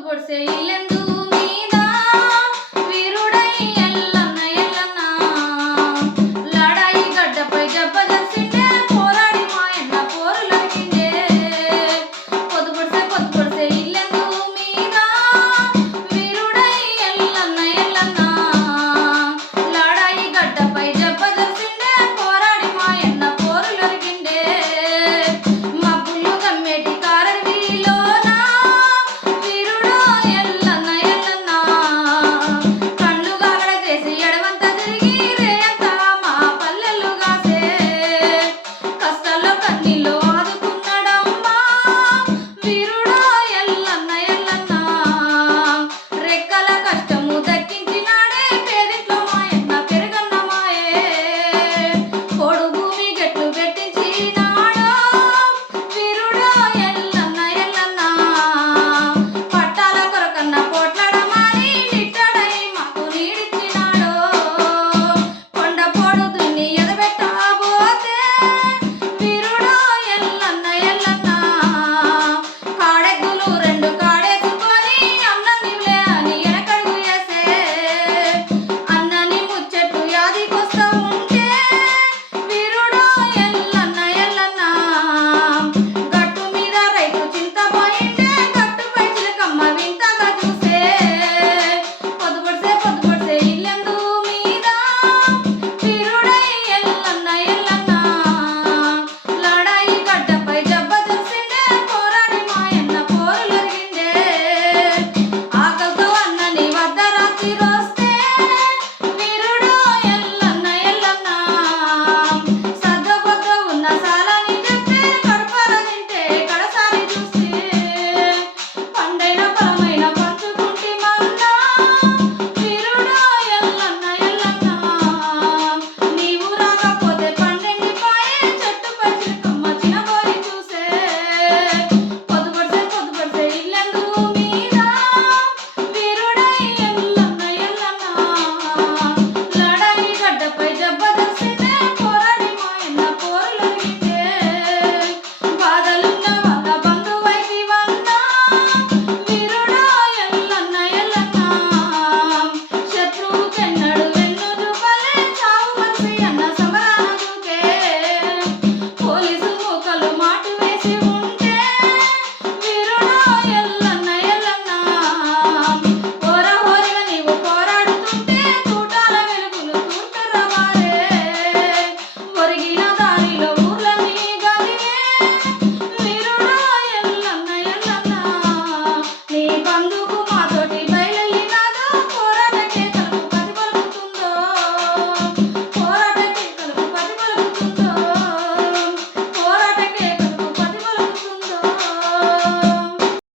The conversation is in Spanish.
por seguir en.